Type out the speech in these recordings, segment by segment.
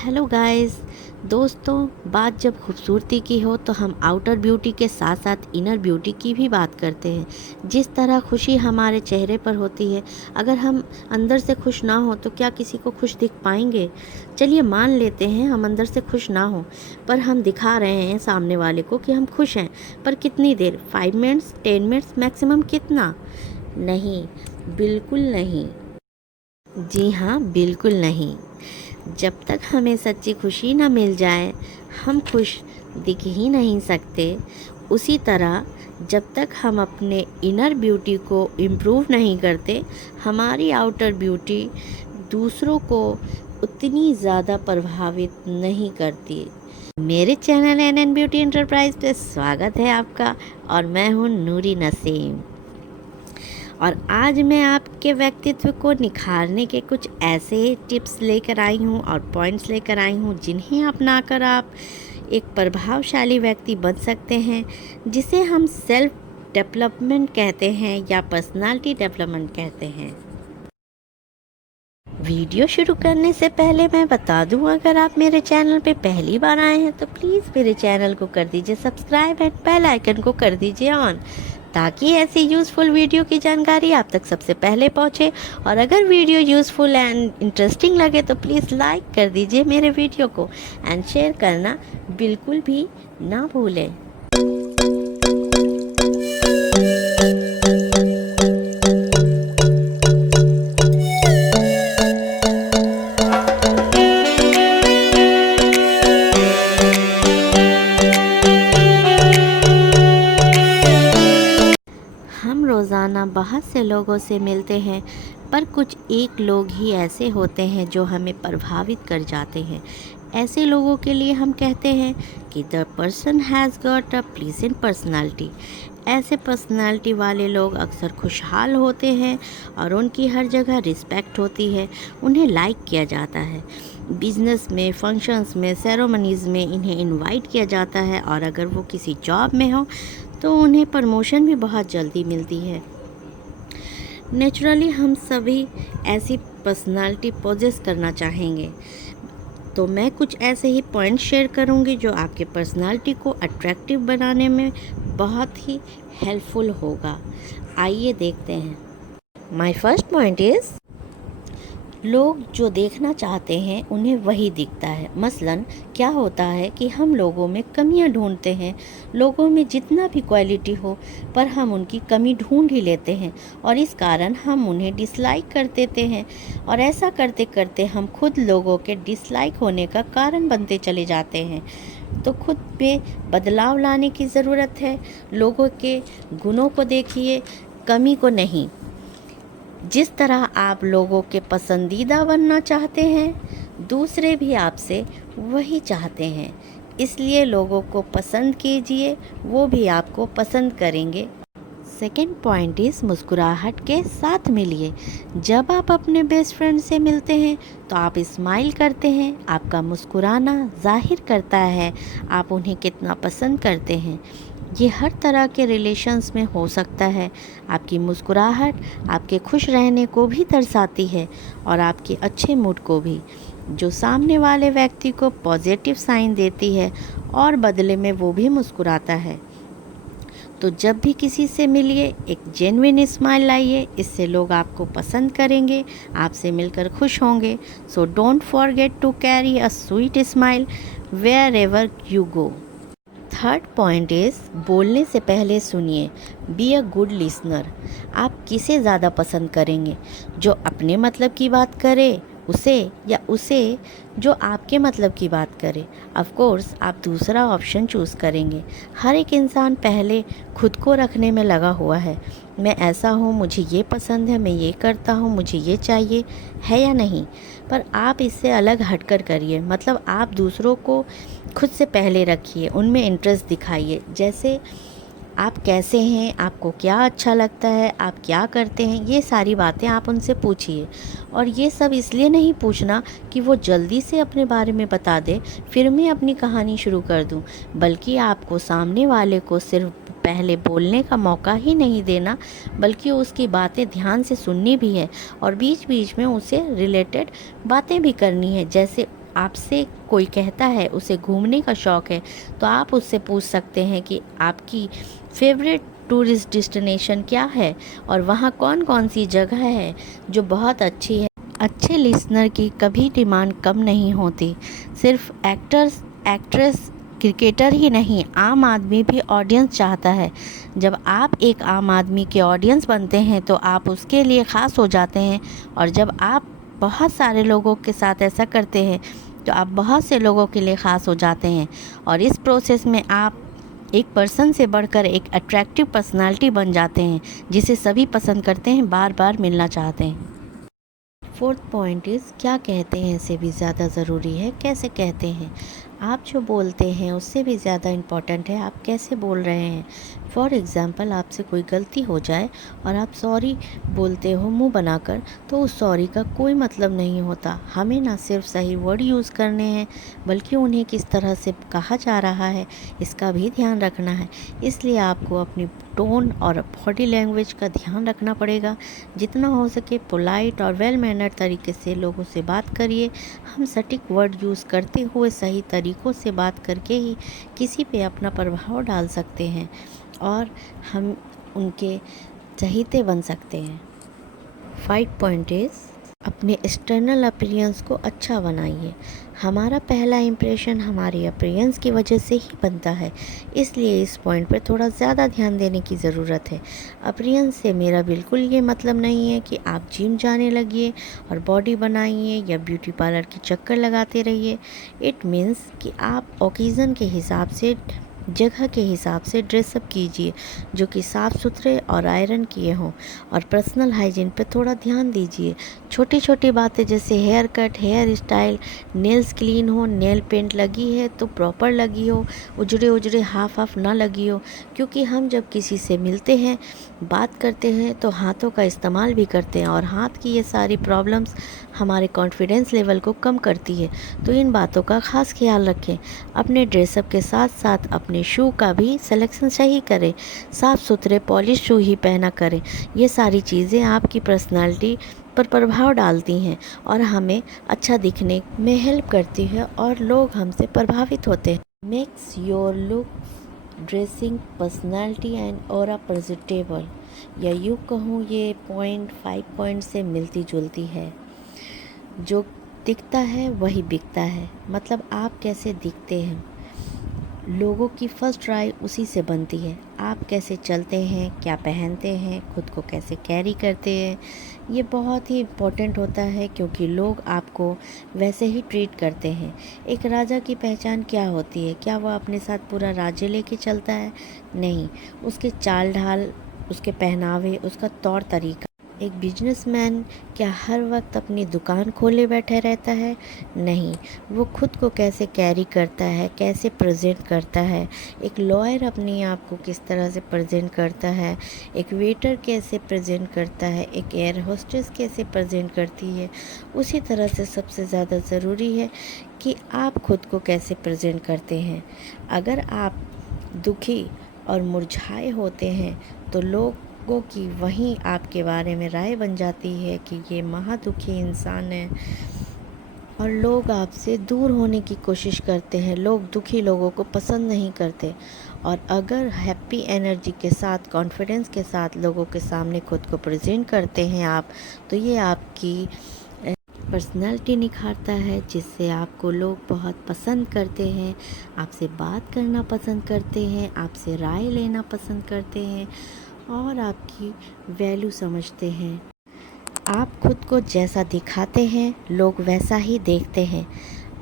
Hello guys. दोस्तों, बात जब खूबसूरती की हो तो हम आउटर ब्यूटी के साथ साथ इनर ब्यूटी की भी बात करते हैं। जिस तरह खुशी हमारे चेहरे पर होती है, अगर हम अंदर से खुश ना हो तो क्या किसी को खुश दिख पाएंगे? चलिए मान लेते हैं हम अंदर से खुश ना हो, पर हम दिखा रहे हैं सामने वाले को कि हम खुश हैं। पर कितनी देर? 5 मिनट्स, 10 मिनट्स मैक्सिमम? कितना? नहीं, बिल्कुल नहीं। जी हाँ, बिल्कुल नहीं। जब तक हमें सच्ची खुशी ना मिल जाए, हम खुश दिख ही नहीं सकते। उसी तरह जब तक हम अपने इनर ब्यूटी को इम्प्रूव नहीं करते, हमारी आउटर ब्यूटी दूसरों को उतनी ज़्यादा प्रभावित नहीं करती। मेरे चैनल एन ब्यूटी एंटरप्राइज पे स्वागत है आपका, और मैं हूँ नूरी नसीम। और आज मैं आपके व्यक्तित्व को निखारने के कुछ ऐसे टिप्स लेकर आई हूँ और पॉइंट्स लेकर आई हूँ, जिन्हें अपनाकर आप एक प्रभावशाली व्यक्ति बन सकते हैं, जिसे हम सेल्फ डेवलपमेंट कहते हैं या पर्सनालिटी डेवलपमेंट कहते हैं। वीडियो शुरू करने से पहले मैं बता दूं, अगर आप मेरे चैनल पे पहली बार आए हैं तो प्लीज़ मेरे चैनल को कर दीजिए सब्सक्राइब एंड बेल आइकन को कर दीजिए ऑन, ताकि ऐसी यूज़फुल वीडियो की जानकारी आप तक सबसे पहले पहुंचे। और अगर वीडियो यूज़फुल एंड इंटरेस्टिंग लगे तो प्लीज़ लाइक कर दीजिए मेरे वीडियो को, एंड शेयर करना बिल्कुल भी ना भूलें। हम रोज़ाना बहुत से लोगों से मिलते हैं, पर कुछ एक लोग ही ऐसे होते हैं जो हमें प्रभावित कर जाते हैं। ऐसे लोगों के लिए हम कहते हैं कि the person has got a pleasant personality. ऐसे पर्सनालिटी वाले लोग अक्सर खुशहाल होते हैं और उनकी हर जगह रिस्पेक्ट होती है, उन्हें लाइक किया जाता है। बिजनेस में, फंक्शंस में, सेरेमनीज़ में इन्हें इनवाइट किया जाता है, और अगर वो किसी जॉब में हो तो उन्हें प्रमोशन भी बहुत जल्दी मिलती है। नेचुरली हम सभी ऐसी पर्सनालिटी पोजेस करना चाहेंगे, तो मैं कुछ ऐसे ही पॉइंट शेयर करूंगी जो आपके पर्सनालिटी को अट्रैक्टिव बनाने में बहुत ही हेल्पफुल होगा। आइए देखते हैं। माय फर्स्ट पॉइंट इज़, लोग जो देखना चाहते हैं उन्हें वही दिखता है। मसलन क्या होता है कि हम लोगों में कमियां ढूंढते हैं। लोगों में जितना भी क्वालिटी हो, पर हम उनकी कमी ढूंढ ही लेते हैं, और इस कारण हम उन्हें डिसलाइक कर देते हैं। और ऐसा करते करते हम खुद लोगों के डिसलाइक होने का कारण बनते चले जाते हैं। तो खुद में बदलाव लाने की ज़रूरत है। लोगों के गुणों को देखिए, कमी को नहीं। जिस तरह आप लोगों के पसंदीदा बनना चाहते हैं, दूसरे भी आपसे वही चाहते हैं। इसलिए लोगों को पसंद कीजिए, वो भी आपको पसंद करेंगे। सेकेंड पॉइंट इज़, मुस्कुराहट के साथ मिलिए। जब आप अपने बेस्ट फ्रेंड से मिलते हैं तो आप स्माइल करते हैं। आपका मुस्कुराना जाहिर करता है आप उन्हें कितना पसंद करते हैं। ये हर तरह के रिलेशंस में हो सकता है। आपकी मुस्कुराहट आपके खुश रहने को भी दर्शाती है, और आपके अच्छे मूड को भी, जो सामने वाले व्यक्ति को पॉजिटिव साइन देती है, और बदले में वो भी मुस्कुराता है। तो जब भी किसी से मिलिए, एक जेन्युइन स्माइल लाइए। इससे लोग आपको पसंद करेंगे, आपसे मिलकर खुश होंगे। So don't forget to carry a sweet smile wherever you go. Third point is, बोलने से पहले सुनिए। Be a good listener. आप किसे ज़्यादा पसंद करेंगे, जो अपने मतलब की बात करे उसे, या उसे जो आपके मतलब की बात करे? ऑफ कोर्स आप दूसरा ऑप्शन चूज़ करेंगे। हर एक इंसान पहले खुद को रखने में लगा हुआ है। मैं ऐसा हूँ, मुझे ये पसंद है, मैं ये करता हूँ, मुझे ये चाहिए, है या नहीं? पर आप इससे अलग हटकर करिए। मतलब आप दूसरों को खुद से पहले रखिए, उनमें इंटरेस्ट दिखाइए। जैसे आप कैसे हैं, आपको क्या अच्छा लगता है, आप क्या करते हैं, ये सारी बातें आप उनसे पूछिए। और ये सब इसलिए नहीं पूछना कि वो जल्दी से अपने बारे में बता दे, फिर मैं अपनी कहानी शुरू कर दूं, बल्कि आपको सामने वाले को सिर्फ पहले बोलने का मौका ही नहीं देना, बल्कि उसकी बातें ध्यान से सुननी भी है, और बीच बीच में उसे रिलेटेड बातें भी करनी है। जैसे आपसे कोई कहता है उसे घूमने का शौक़ है, तो आप उससे पूछ सकते हैं कि आपकी फेवरेट टूरिस्ट डेस्टिनेशन क्या है और वहाँ कौन कौन सी जगह है जो बहुत अच्छी है। अच्छे लिसनर की कभी डिमांड कम नहीं होती। सिर्फ एक्टर्स, एक्ट्रेस, क्रिकेटर ही नहीं, आम आदमी भी ऑडियंस चाहता है। जब आप एक आम आदमी के ऑडियंस बनते हैं तो आप उसके लिए ख़ास हो जाते हैं, और जब आप बहुत सारे लोगों के साथ ऐसा करते हैं तो आप बहुत से लोगों के लिए ख़ास हो जाते हैं, और इस प्रोसेस में आप एक पर्सन से बढ़कर एक अट्रैक्टिव पर्सनालिटी बन जाते हैं जिसे सभी पसंद करते हैं, बार बार मिलना चाहते हैं। फोर्थ पॉइंट इज़, क्या कहते हैं से भी ज़्यादा ज़रूरी है कैसे कहते हैं। आप जो बोलते हैं उससे भी ज़्यादा इम्पॉर्टेंट है आप कैसे बोल रहे हैं। फॉर एग्ज़ाम्पल, आपसे कोई गलती हो जाए और आप सॉरी बोलते हो मुंह बनाकर, तो उस सॉरी का कोई मतलब नहीं होता। हमें ना सिर्फ सही वर्ड यूज़ करने हैं, बल्कि उन्हें किस तरह से कहा जा रहा है इसका भी ध्यान रखना है। इसलिए आपको अपनी टोन और बॉडी लैंग्वेज का ध्यान रखना पड़ेगा। जितना हो सके पोलाइट और वेल मैनर्ड तरीके से लोगों से बात करिए। हम सटीक वर्ड यूज़ करते हुए सही तरीक़ों से बात करके ही किसी पे अपना प्रभाव डाल सकते हैं और हम उनके चहेते बन सकते हैं। 5 पॉइंट इज़, अपने एक्सटर्नल अपीयरेंस को अच्छा बनाइए। हमारा पहला इम्प्रेशन हमारी अपीयरेंस की वजह से ही बनता है, इसलिए इस पॉइंट पर थोड़ा ज़्यादा ध्यान देने की ज़रूरत है। अपीयरेंस से मेरा बिल्कुल ये मतलब नहीं है कि आप जिम जाने लगिए और बॉडी बनाइए या ब्यूटी पार्लर के चक्कर लगाते रहिए। इट मीन्स कि आप ओकेज़न के हिसाब से, जगह के हिसाब से ड्रेसअप कीजिए जो कि साफ़ सुथरे और आयरन किए हों, और पर्सनल हाइजीन पे थोड़ा ध्यान दीजिए। छोटी छोटी बातें जैसे hair cut, hair style, nails clean हो, नेल पेंट लगी है तो प्रॉपर लगी हो, उजड़े उजड़े हाफ हाफ ना लगी हो, क्योंकि हम जब किसी से मिलते हैं, बात करते हैं तो हाथों का इस्तेमाल भी करते हैं, और हाथ की ये सारी प्रॉब्लम्स हमारे कॉन्फिडेंस लेवल को कम करती है। तो इन बातों का ख़ास ख्याल रखें। अपने ड्रेसअप के साथ साथ अपने शू का भी सिलेक्शन सही करें। साफ़ सुथरे पॉलिश शू ही पहना करें। ये सारी चीज़ें आपकी पर्सनालिटी पर प्रभाव डालती हैं और हमें अच्छा दिखने में हेल्प करती है, और लोग हमसे प्रभावित होते हैं। Makes your look, dressing, personality and aura presentable, या यूँ कहूँ ये पॉइंट 5 पॉइंट से मिलती जुलती है। जो दिखता है वही बिकता है, मतलब आप कैसे दिखते हैं, लोगों की फर्स्ट राय उसी से बनती है। आप कैसे चलते हैं, क्या पहनते हैं, खुद को कैसे कैरी करते हैं, ये बहुत ही इम्पोर्टेंट होता है, क्योंकि लोग आपको वैसे ही ट्रीट करते हैं। एक राजा की पहचान क्या होती है? क्या वह अपने साथ पूरा राज्य लेके चलता है? नहीं, उसके चाल ढाल, उसके पहनावे, उसका तौर तरीका। एक बिजनेसमैन क्या हर वक्त अपनी दुकान खोले बैठे रहता है? नहीं, वो खुद को कैसे कैरी करता है, कैसे प्रेजेंट करता है। एक लॉयर अपने आप को किस तरह से प्रेजेंट करता है, एक वेटर कैसे प्रेजेंट करता है, एक एयर होस्टेस कैसे प्रेजेंट करती है, उसी तरह से सबसे ज़्यादा ज़रूरी है कि आप खुद को कैसे प्रेजेंट करते हैं। अगर आप दुखी और मुरझाए होते हैं तो लोगों की वहीं आपके बारे में राय बन जाती है कि ये महादुखी इंसान है, और लोग आपसे दूर होने की कोशिश करते हैं। लोग दुखी लोगों को पसंद नहीं करते, और अगर हैप्पी एनर्जी के साथ, कॉन्फिडेंस के साथ लोगों के सामने खुद को प्रेजेंट करते हैं आप, तो ये आपकी पर्सनालिटी निखारता है, जिससे आपको लोग बहुत पसंद करते हैं, आपसे बात करना पसंद करते हैं, आपसे राय लेना पसंद करते हैं, और आपकी वैल्यू समझते हैं। आप खुद को जैसा दिखाते हैं लोग वैसा ही देखते हैं।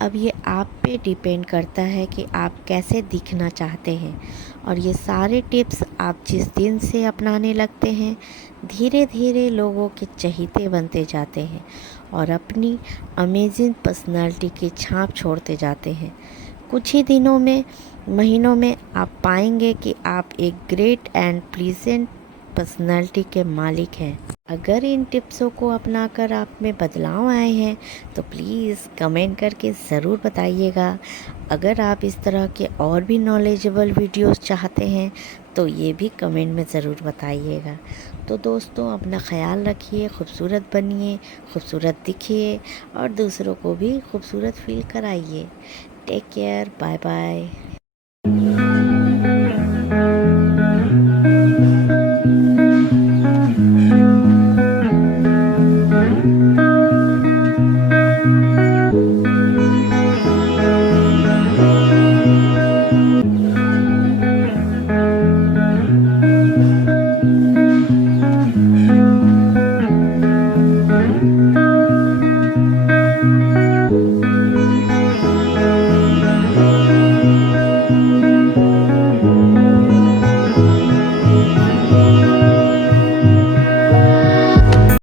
अब ये आप पे डिपेंड करता है कि आप कैसे दिखना चाहते हैं, और ये सारे टिप्स आप जिस दिन से अपनाने लगते हैं, धीरे धीरे लोगों के चहेते बनते जाते हैं और अपनी अमेजिंग पर्सनालिटी की छाप छोड़ते जाते हैं। कुछ ही दिनों में, महीनों में आप पाएंगे कि आप एक ग्रेट एंड प्लीजेंट पर्सनालिटी के मालिक हैं। अगर इन टिप्सों को अपनाकर आप में बदलाव आए हैं तो प्लीज़ कमेंट करके ज़रूर बताइएगा। अगर आप इस तरह के और भी नॉलेजेबल वीडियोस चाहते हैं तो ये भी कमेंट में ज़रूर बताइएगा। तो दोस्तों, अपना ख़याल रखिए, खूबसूरत बनिए, खूबसूरत दिखिए और दूसरों को भी खूबसूरत फील कराइए। Take care, bye bye.